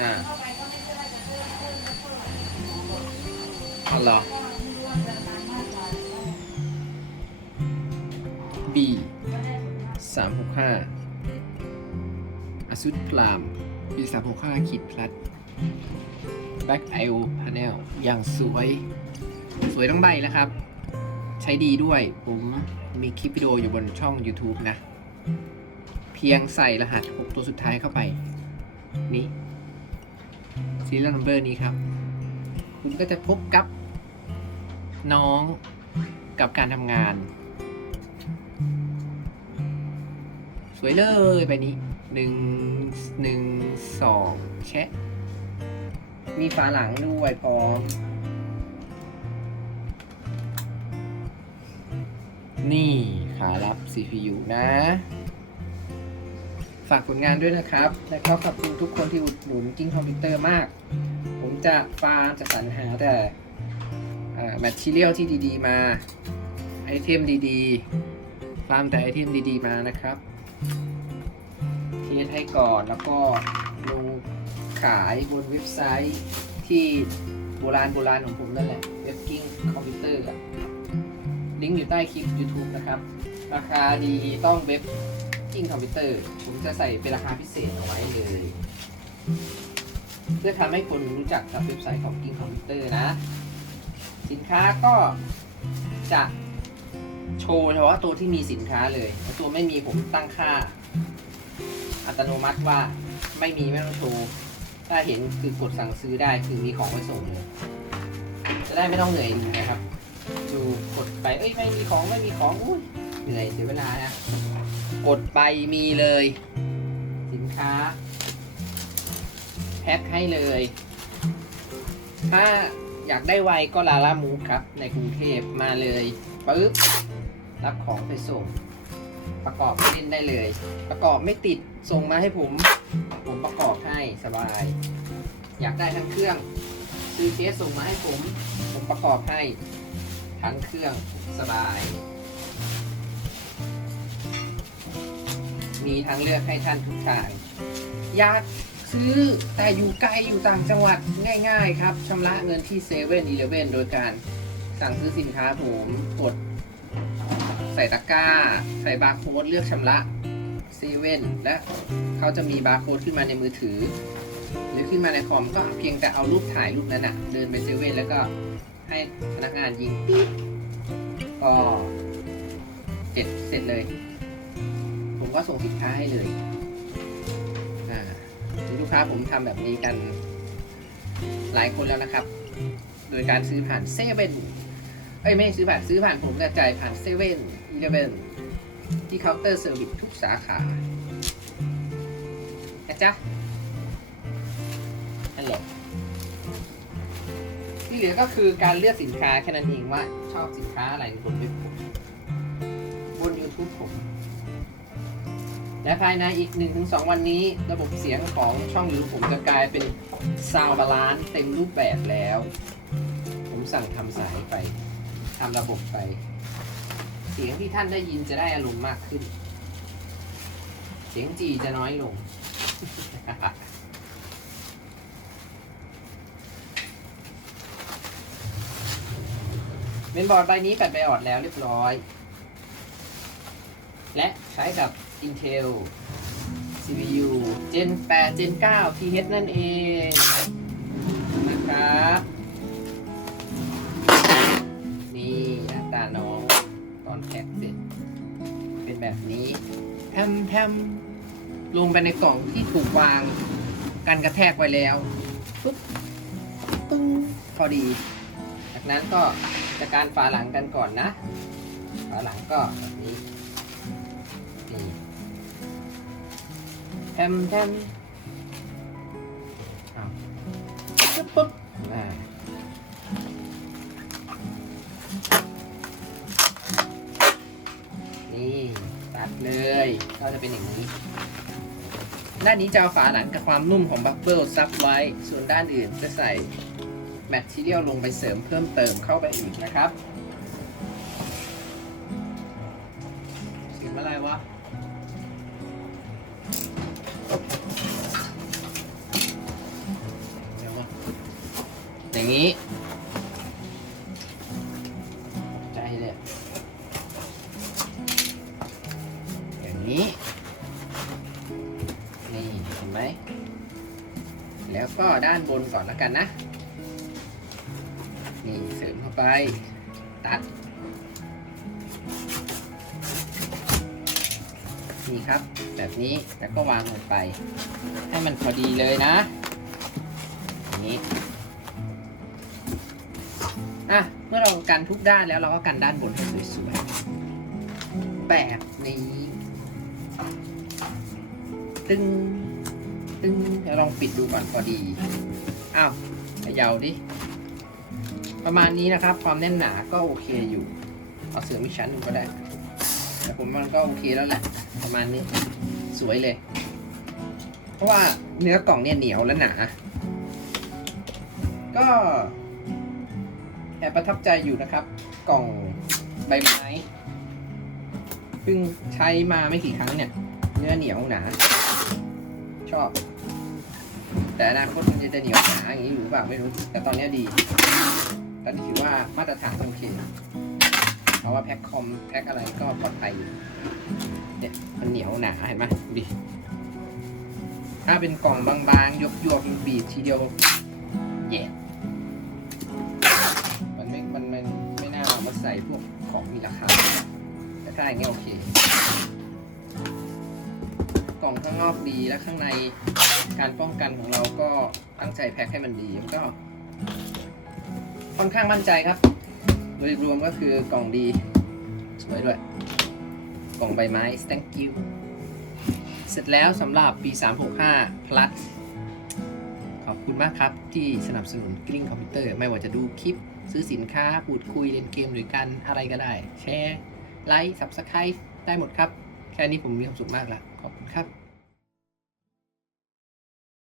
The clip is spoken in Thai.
อ่าอ๋อเหรอ B สามหกห้าอสุดพลาม B สามหกห้าขีดพลัด Back I O Panel อย่างสวย สวยทั้งใบแล้วครับ ใช้ดีด้วย ผมมีคลิปวิดีโออยู่บนช่อง YouTube นะ เพียงใส่รหัส 6 ตัวสุดท้ายเข้าไป นี่ serial number นี้ครับ คุณก็จะพบกับน้องกับการทำงาน สวยเลยใบนี้หนึ่งหนึ่งสองแชะ มีฝาหลังด้วยพร้อม นี่ขารับ CPU นะ ฝากผลงานด้วยนะครับ และก็ขอบคุณทุกคนที่อุดหนุนกิ้งคอมพิวเตอร์มาก ผมจะฟาร์มจะสรรหาแต่แมทเรียลที่ดีๆ มา ไอเทมดีๆฟาร์มแต่ไอเทมดีๆ มานะครับเทสให้ก่อนแล้วก็ลงขายบนเว็บไซต์ที่โบราณโบราณของผมนั่นแหละเว็บกิ้งคอมพิวเตอร์ลิงก์อยู่ใต้คลิป YouTube นะครับ ราคาดีต้องเว็บ กิ้งคอมพิวเตอร์ ผมจะใส่เป็นราคาพิเศษเอาไว้เลย เพื่อทำให้คนรู้จักกับเว็บไซต์ของกิ้งคอมพิวเตอร์นะ สินค้าก็จะโชว์เฉพาะตัวที่มีสินค้าเลยตัวไม่มีผมตั้งค่า อัตโนมัติว่าไม่มีไม่ต้องโชว์ ถ้าเห็นคือกดสั่งซื้อได้คือมีของไว้ส่งเลยจะได้ไม่ต้องเหนื่อยนะครับ ดูกดไปเอ้ยไม่มีของไม่มีของอุ้ยเหนื่อยเสียเวลานะ กดไปมีเลย สินค้า แพ็คให้เลย ถ้าอยากได้ไวก็ลาล่ามูครับ ในกรุงเทพมาเลยปึ๊บรับของไปส่ง ประกอบเล่นได้เลย ประกอบไม่ติดส่งมาให้ผม ผมประกอบให้สบาย อยากได้ทั้งเครื่องซื้อเคสส่งมาให้ผม ผมประกอบให้ทั้งเครื่องสบาย มีทางเลือกให้ท่านทุกทางอยากซื้อแต่อยู่ไกลอยู่ต่างจังหวัดง่ายๆครับชำระเงินที่เซเว่นอีเลเว่นโดยการสั่งซื้อสินค้าผมกด ใส่ตะกร้า ใส่บาร์โค้ดเลือกชำระเซเว่นและเขาจะมีบาร์โค้ดขึ้นมาในมือถือ หรือขึ้นมาในคอมก็เพียงแต่เอารูปถ่ายรูปนั้นนะเดินไปเซเว่นแล้วก็ให้พนักงานยิงปิ๊บก็เสร็จเสร็จเลย ผมก็ส่งสินค้าให้เลยอีลูกค้าผมทำแบบนี้กันหลายคนแล้วนะครับ โดยการซื้อผ่านเซเว่นเอ้ยไม่ซื้อผ่านซื้อผ่านผมแต่จ่ายผ่านเซเว่นอีเลเว่นที่เคาน์เตอร์เซอร์วิสทุกสาขานะจ๊ะนั่นแหละที่เหลือก็คือการเลือกสินค้าแค่นั้นเองว่าชอบสินค้าอะไรบนเว็บผมบน YouTube ผม และภายในอีก 1-2 วันนี้ ระบบเสียงของช่องหรือผมจะกลายเป็นซาวบาลานเต็มรูปแบบแล้ว ผมสั่งทำสายไปทำระบบไป เสียงที่ท่านได้ยินจะได้อารมณ์มากขึ้น เสียงจีจะน้อยลง เมนบอร์ดใบนี้แปดใบออดแล้วเรียบร้อย และใช้กับ Intel CPU Gen 8 Gen 9 TH นั่นเองนะครับนี่หน้าตาน้องตอนแพ็กเสร็จ เป็นแบบนี้แพมแพมลงไปในกล่องที่ถูกวางกันกระแทกไว้แล้วปุ๊บตึ้งพอดี จากนั้นก็จะการฝาหลังกันก่อนนะฝาหลังก็แบบนี้ แพมแพมอ้าวปุ๊บปุ๊บอ่านี่ตัดเลยก็จะเป็นอย่างนี้ ด้านนี้จะเอาฝาหลังกับความนุ่มของบับเบิลซับไว้ ส่วนด้านอื่นจะใส่แมททีเรียลลงไปเสริมเพิ่มเติมเข้าไปอีกนะครับเสียงอะไรวะ อย่างนี้ ใจเลยอย่างนี้ นี่เห็นไหม แล้วก็ด้านบนก่อนแล้วกันนะ นี่เสริมเข้าไป ตัด นี่ครับ แบบนี้ แล้วก็วางลงไป ให้มันพอดีเลยนะ อย่างนี้ อะ เมื่อเรากันทุกด้านแล้วเราก็กันด้านบนให้สวยๆแบบนี้ ตึงตึงเดี๋ยวลองปิดดูก่อนพอดี อ้าวเยาวดิ ประมาณนี้นะครับ ความแน่นหนาก็โอเคอยู่ เอาเสริมอีกชั้นหนึ่งก็ได้ แต่ผมมันก็โอเคแล้วแหละ ประมาณนี้ สวยเลย เพราะว่าเนื้อกล่องเนี่ยเหนียวและหนา ก็ อบประทับใจอยู่นะครับ กล่องใบไม้เพิ่งใช้มาไม่กี่ครั้งเนี่ย เนื้อเหนียวหนา ชอบ แต่อนาคตมันจะเหนียวหนาอย่างนี้อยู่หรือเปล่าไม่รู้ แต่ตอนนี้ดี ตอนนี้ถือว่ามาตรฐานโอเคเพราะว่าแพ็คคอมแพ็คอะไรก็ปลอดภัยอยู่เนี่ยมันเหนียวหนาเห็นไหมดูดิถ้าเป็นกล่องบางๆยกยวบๆบีบทีเดียว ส่พวกของมีราคาแต่ถ้าอย่างเงี้ยโอเค กล่องข้างนอกดีและข้างในการป้องกันของเราก็ตั้งใจแพ็คให้มันดีมันก็ ค่อนข้างมั่นใจครับ โดยรวมก็คือกล่องดีสวยด้วย กล่องใบไม้ thank you เสร็จแล้วสำหรับปี 365 plus ขอบคุณมากครับที่สนับสนุนกลิ้งคอมพิวเตอร์ไม่ว่าจะดูคลิป ซื้อสินค้าพูดคุยเล่นเกมหรือกันอะไรก็ได้ แชร์ ไลค์ ซับสไครต์ได้หมดครับ แค่นี้ผมมีความสุขมากละขอบคุณครับ